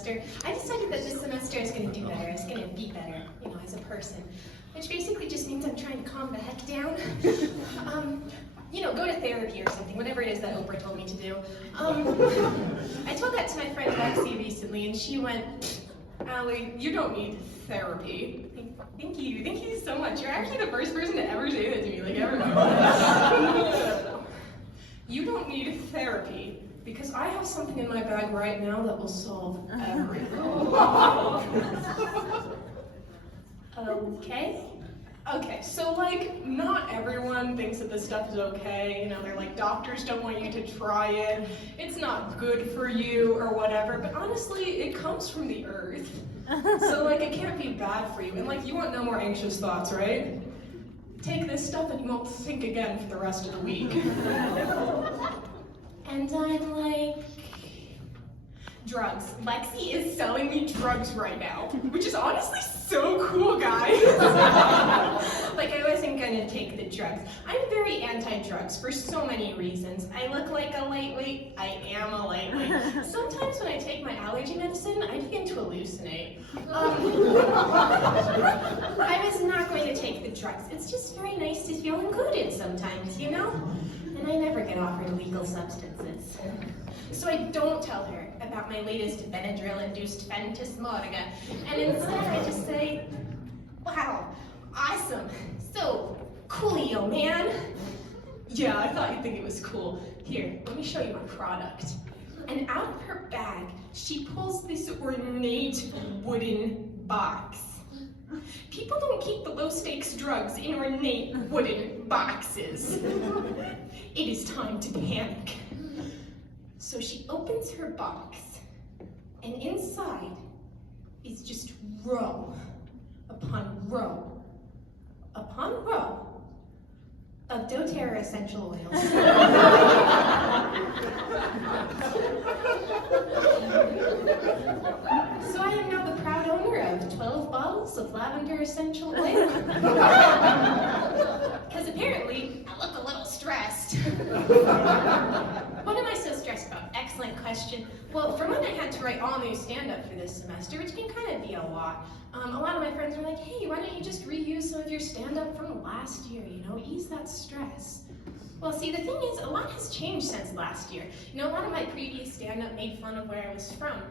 semester, I decided that this semester I was going to do better. I was going to be better, as a person. Which basically just means I'm trying to calm the heck down. Go to therapy or something, whatever it is that Oprah told me to do. I told that to my friend Lexi recently, and she went, Allie, you don't need therapy. Thank you so much. You're actually the first person to ever say that to me, ever. No. You don't need therapy, because I have something in my bag right now that will solve everything. Okay, so not everyone thinks that this stuff is okay. They're like, doctors don't want you to try it. It's not good for you or whatever, but honestly, it comes from the earth. So it can't be bad for you. And you want no more anxious thoughts, right? Take this stuff and you won't think again for the rest of the week. And I'm like, drugs. Lexi is selling me drugs right now, which is honestly so cool, guys. I wasn't gonna take the drugs. I'm very anti-drugs for so many reasons. I look like a lightweight. I am a lightweight. Sometimes when I take my allergy medicine, I begin to hallucinate. I was not going to take the drugs. It's just very nice to feel included sometimes, And I never get offered illegal substances. So I don't tell her about my latest Benadryl-induced phantasmagoria, and instead I just say, wow, awesome, so coolio, man. Yeah, I thought you'd think it was cool. Here, let me show you my product. And out of her bag, she pulls this ornate wooden box. People don't keep the low-stakes drugs in ornate wooden boxes. It is time to panic. So she opens her box, and inside is just row upon row upon row of doTERRA essential oils. So I am now the proud owner of 12 bottles of lavender essential oil. Because apparently, I look a little stressed. What am I so stressed about? Excellent question. Well, for one, I had to write all new stand-up for this semester, which can kind of be a lot. A lot of my friends were like, hey, why don't you just reuse some of your stand-up from last year, ease that stress. Well, see, the thing is, a lot has changed since last year. A lot of my previous stand-up made fun of where I was from.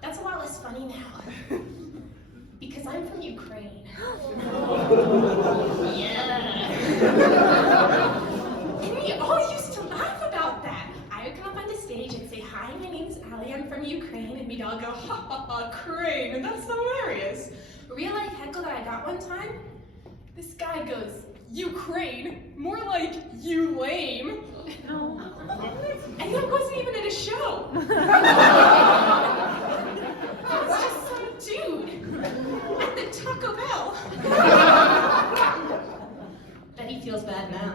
That's a lot less funny now. Because I'm from Ukraine. Yeah. And we all used to laugh about that. I would come up on the stage and say, hi, my name's Allie, I'm from Ukraine, and we'd all go, ha ha ha, Crane, and that's hilarious. A real life heckle that I got one time, this guy goes, Ukraine, more like you lame. And that wasn't even at a show. That was just some dude at the Taco Bell. Bet he feels bad now.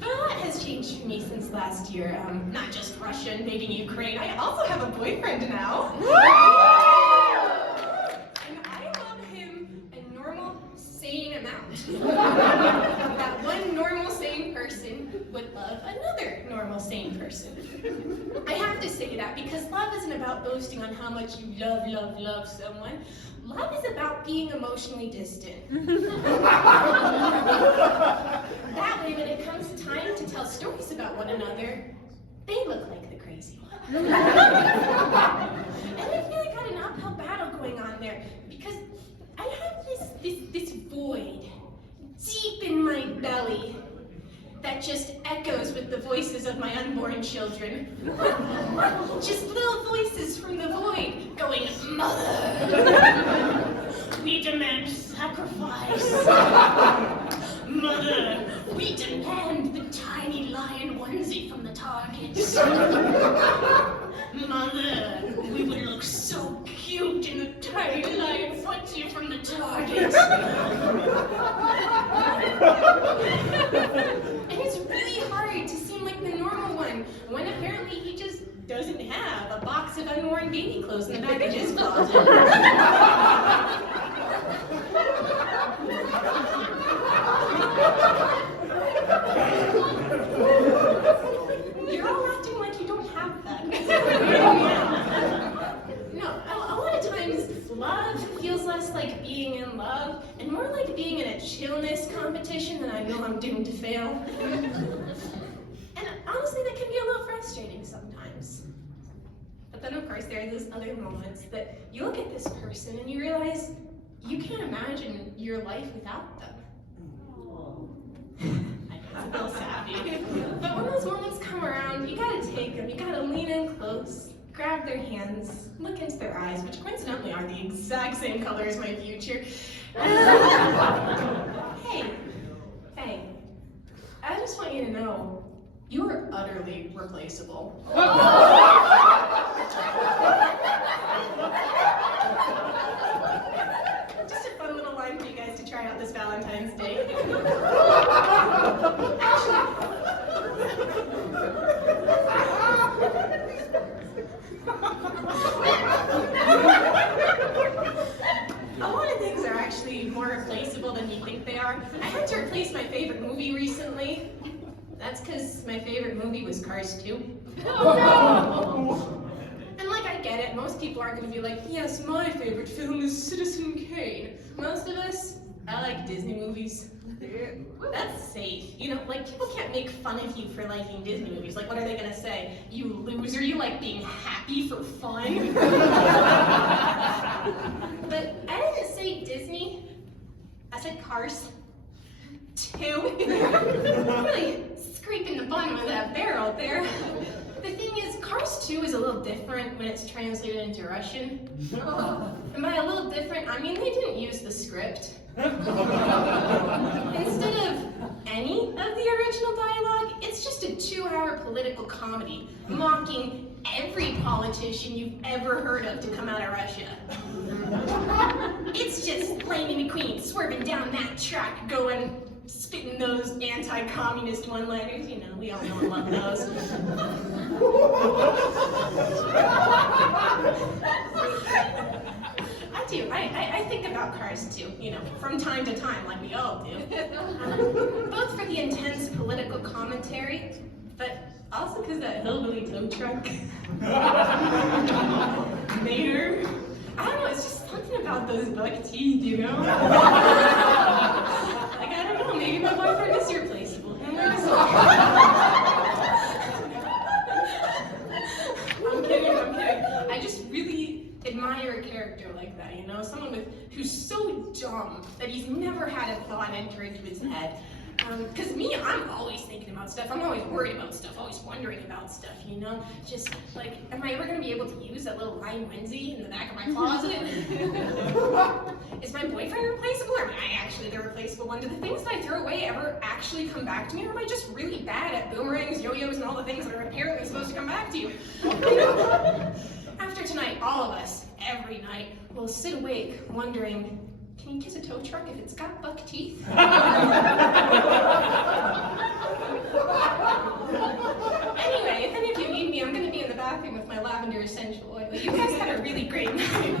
But a lot has changed for me since last year. Not just Russia invading Ukraine, I also have a boyfriend now. And I love him a normal, sane amount. That one normal, sane person would love another normal, sane person. I have to say that because love isn't about boasting on how much you love someone. Love is about being emotionally distant. That way, when it comes time to tell stories about one another, they look like the crazy one. And I feel like I got an uphill battle going on there because I have this void deep in my belly that just echoes with the voices of my unborn children. Just little voices from the void going, Mother, we demand sacrifice. Mother, we demand the tiny lion onesie from the Target. Mother, we would look so cute in the tiny lion onesie from the Target. And it's really hard to seem like the normal one when apparently he just doesn't have a box of unworn baby clothes in the back of his closet. You're all acting like you don't have love feels less like being in love and more like being in a chillness competition that I know I'm doomed to fail. And honestly, that can be a little frustrating sometimes. But then, of course, there are those other moments that you look at this person and you realize you can't imagine your life without them. I know, it's a little sappy. But when those moments come around, you gotta take them. You gotta lean in close, grab their hands, look into their eyes, which coincidentally are the exact same color as my future. Hey, I just want you to know, you are utterly replaceable. Just a fun little line for you guys to try out this Valentine's Day. A lot of things are actually more replaceable than you think they are. I had to replace my favorite movie recently. That's because my favorite movie was Cars 2. And like, I get it, most people aren't going to be like, yes, my favorite film is Citizen Kane. Most of us, I like Disney movies. That's safe. You know, like, people can't make fun of you for liking Disney movies. Like, what are they going to say? You loser, you like being happy for fun? But I didn't say Disney. I said Cars 2. Really scraping the bottom of that barrel there. The thing is, Cars 2 is a little different when it's translated into Russian. And by a little different, I mean they didn't use the script. Instead of any of the original dialogue, it's just a 2-hour political comedy mocking every politician you've ever heard of to come out of Russia. It's just Lightning McQueen swerving down that track going, spitting those anti-communist one-liners, you know, we all know and love those. I do. I think about Cars too, you know, from time to time, like we all do. Both for the intense political commentary, but also because that hillbilly tow truck. Mater. I don't know, it's just something about those buck teeth, you know? Like, I don't know, maybe my boyfriend is replaceable. Who knows? I'm kidding. I just really admire a character like that, you know? Someone who's so dumb that he's never had a thought enter into his head. Because me, I'm always thinking about stuff. I'm always worried about stuff, always wondering about stuff, you know? Just like, am I ever going to be able to use that little Ryan onesie in the back of my closet? Is my boyfriend replaceable, or am I actually the replaceable one? Do the things that I throw away ever actually come back to me, or am I just really bad at boomerangs, yo-yos, and all the things that are apparently supposed to come back to you? After tonight, all of us, every night, will sit awake wondering, can you kiss a tow truck if it's got buck teeth? Anyway, if any of you need me, I'm going to be in the bathroom with my lavender essential oil. You guys have a really great night.